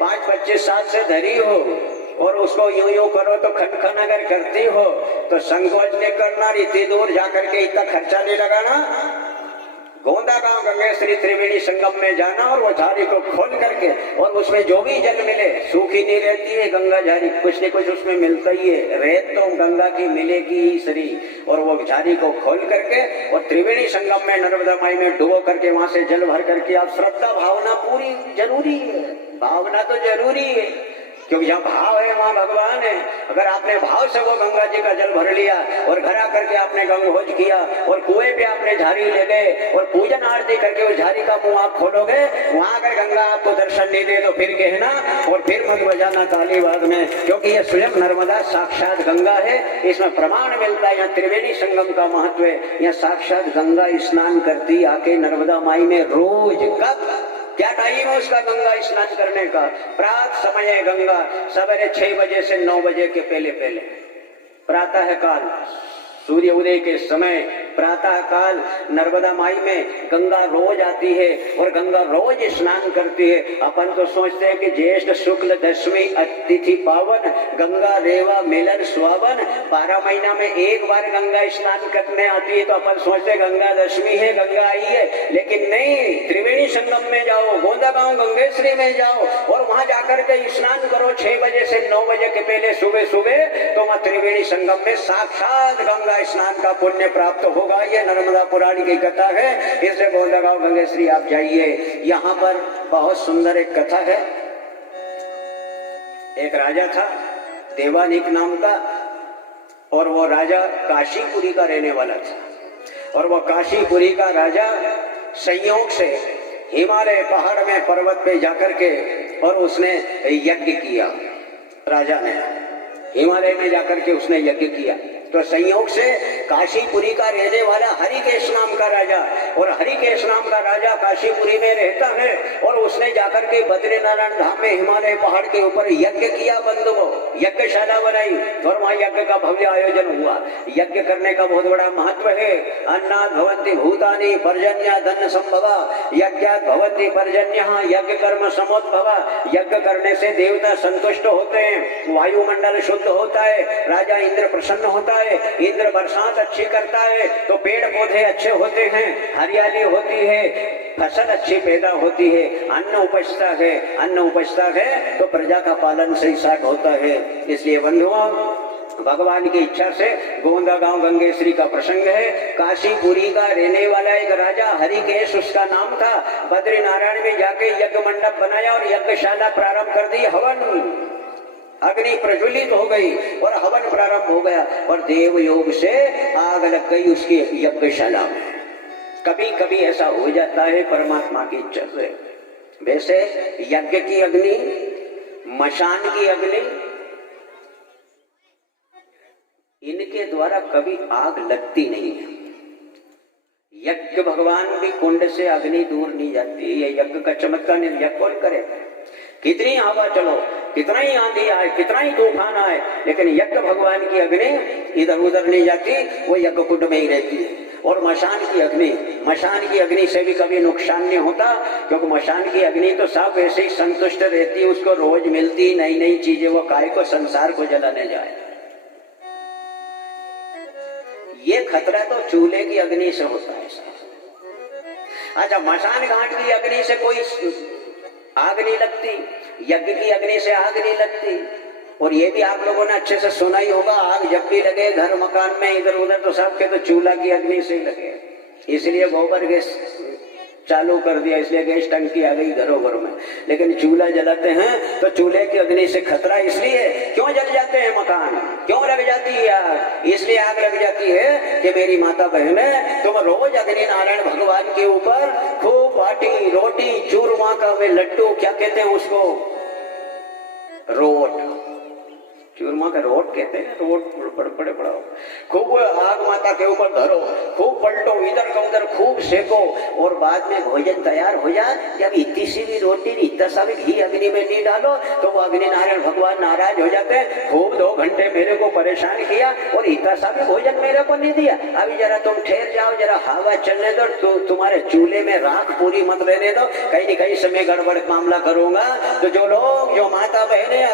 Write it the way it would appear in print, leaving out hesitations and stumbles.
5-25 साल से धरी हो और उसको यूं यूं करो तो खनखन अगर करती हो तो संकोच नहीं करना, इतनी दूर जाकर के इतना खर्चा नहीं लगाना। गोंदा गांव गंगेश्वरी त्रिवेणी संगम में जाना और वो झाड़ी को खोल करके और उसमें जो भी जल मिले, सूखी नहीं रहती है गंगा झाड़ी, कुछ न कुछ उसमें मिलता ही है, रेत तो गंगा की मिलेगी ही सरी। और वो झाड़ी को खोल करके और त्रिवेणी संगम में नर्मदा माई में डुबो करके वहां से जल भर करके आप श्रद्धा भावना पूरी जरूरी है, भावना तो जरूरी है, क्योंकि जहाँ भाव है वहाँ भगवान है। अगर आपने भाव से वो गंगा जी का जल भर लिया और घर आकर के आपने गंगोज किया और कुएं पे आपने झाड़ी ले गए और पूजन आरती करके उस झाड़ी का मुंह आप खोलोगे, वहां अगर गंगा आपको दर्शन नहीं दे तो फिर कहना और फिर मत बजाना ताली बाद में, क्योंकि ये स्वयं नर्मदा साक्षात गंगा है। इसमें प्रमाण मिलता है, यहाँ त्रिवेणी संगम का महत्व है। यहाँ साक्षात गंगा स्नान करती आके नर्मदा माई में रोज। कब, क्या टाइम है उसका गंगा स्नान करने का? प्रात समय है गंगा, सवेरे 6 बजे से 9 बजे के पहले पहले प्रातः काल, सूर्य उदय के समय प्रातः काल नर्मदा माई में गंगा रोज आती है और गंगा रोज स्नान करती है। अपन तो सोचते हैं कि ज्येष्ठ शुक्ल दशमी अतिथि पावन, गंगा रेवा मिलन सुहावन, 12 महीना में एक बार गंगा स्नान करने आती है, तो अपन सोचते हैं गंगा दशमी है, गंगा आई है। लेकिन नहीं, त्रिवेणी संगम में जाओ, गोंदा गांव गंगेश्वरी में जाओ और वहां जाकर के स्नान करो 6 बजे से 9 बजे के पहले सुबह सुबह, तो वहां त्रिवेणी संगम में साक्षात गंगा स्नान का पुण्य प्राप्त होगा। ये नर्मदा पुराण की कथा है, इसलिए गोंदा गांव गंगेश्वरी आप जाइए। यहाँ पर बहुत सुंदर एक कथा है। एक राजा था देवानिक नाम का, और वो राजा काशीपुरी का रहने वाला था। और वो काशीपुरी का राजा संयोग से हिमालय पहाड़ में पर्वत पे जाकर के और उसने यज्ञ किया। राजा ने हिमालय में जाकर के उसने यज्ञ किया, तो संयोग से काशीपुरी का रहने वाला हरिकेश नाम का राजा, और हरिकेश नाम का राजा काशीपुरी में रहता है, और उसने जाकर के बद्रीनारायण धाम में हिमालय पहाड़ के ऊपर यज्ञ किया। बंधुओं, यज्ञशाला बनाई और वहां यज्ञ का भव्य आयोजन हुआ। यज्ञ करने का बहुत बड़ा महत्व है। अन्नात् भवन्ति भूतानि पर्जन्य धन संभवा, यज्ञात् भवन्ति पर्जन्यः यज्ञ कर्म समोद्भवा। यज्ञ करने से देवता संतुष्ट होते हैं, वायुमंडल शुद्ध होता है, राजा इंद्र प्रसन्न होता है, इंद्र बरसात अच्छी करता है, तो पेड़ पौधे अच्छे होते हैं, हरियाली होती है, फसल अच्छी पैदा होती है, अन्न उपजता है, अन्न उपजता है तो प्रजा का पालन सही साथ होता है। इसलिए बंधुओं, भगवान की इच्छा से गोंदा गांव गंगेश्वरी का प्रसंग है। काशीपुरी का रहने वाला एक राजा हरिकेश उसका नाम था, बद्रीनारायण में जाके यज्ञ मंडप बनाया और यज्ञशाला प्रारंभ कर दी। हवन अग्नि प्रज्वलित हो गई और हवन प्रारंभ हो गया और देव योग से आग लग गई उसकी यज्ञशाला में। कभी कभी ऐसा हो जाता है परमात्मा की इच्छा से। वैसे यज्ञ की अग्नि, मशान की अग्नि, इनके द्वारा कभी आग लगती नहीं है। यज्ञ भगवान भी कुंड से अग्नि दूर नहीं जाती। ये यज्ञ का चमत्कार यज्ञ कौन करेगा? कितनी हवा चलो, कितना ही आंधी आए, कितना ही तूफान आए, लेकिन यज्ञ भगवान की अग्नि इधर उधर नहीं जाती, वो यज्ञ कुंड में ही रहती है। और मशान की अग्नि, मशान की अग्नि से भी कभी नुकसान नहीं होता, क्योंकि मशान की अग्नि तो सब वैसे ही संतुष्ट रहती है, उसको रोज मिलती नई नई चीजें, वो काय को संसार को जलाने जाए। ये खतरा तो चूल्हे की अग्नि से होता है। अच्छा, मशान घाट की अग्नि से कोई आग नहीं लगती, यज्ञ की अग्नि से आग नहीं लगती। और ये भी आप लोगों ने अच्छे से सुना ही होगा, आग जब भी लगे घर मकान में इधर उधर तो सबके तो चूल्हा की अग्नि से ही लगे। इसलिए गोबर गैस चालू कर दिया, इसलिए गैस टंकी आ गई घरों घरों में। लेकिन चूल्हा जलाते हैं तो चूल्हे की अग्नि से खतरा इसलिए, क्यों जल जाते हैं मकान, क्यों लग जाती है आग? इसलिए आग लग जाती है कि मेरी माता बहने, तुम रोज अग्नि नारायण भगवान के ऊपर खूब बाटी रोटी चूरमा का वे लड्डू, क्या कहते हैं उसको, रोट, चूरमा का रोट कहते हैं, रोट बड़े बड़ा खूब आग माता के ऊपर धरो, खूब पलटो, इधर का उधर खूब सेको, और बाद में भोजन तैयार हो जाए, जब इतनी सी भी रोटी इतना सा भी घी अग्नि में नहीं डालो तो वो अग्नि नारायण भगवान नाराज हो जाते हैं। खूब 2 घंटे मेरे को परेशान किया और इतना सा भी भोजन मेरे को नहीं दिया, अभी जरा तुम ठहर जाओ, जरा हवा चलने दो, तो तुम्हारे चूल्हे में राख पूरी मत रहने दो, कहीं न कहीं समय गड़बड़ मामला करूंगा तो जो लोग जो माता बहने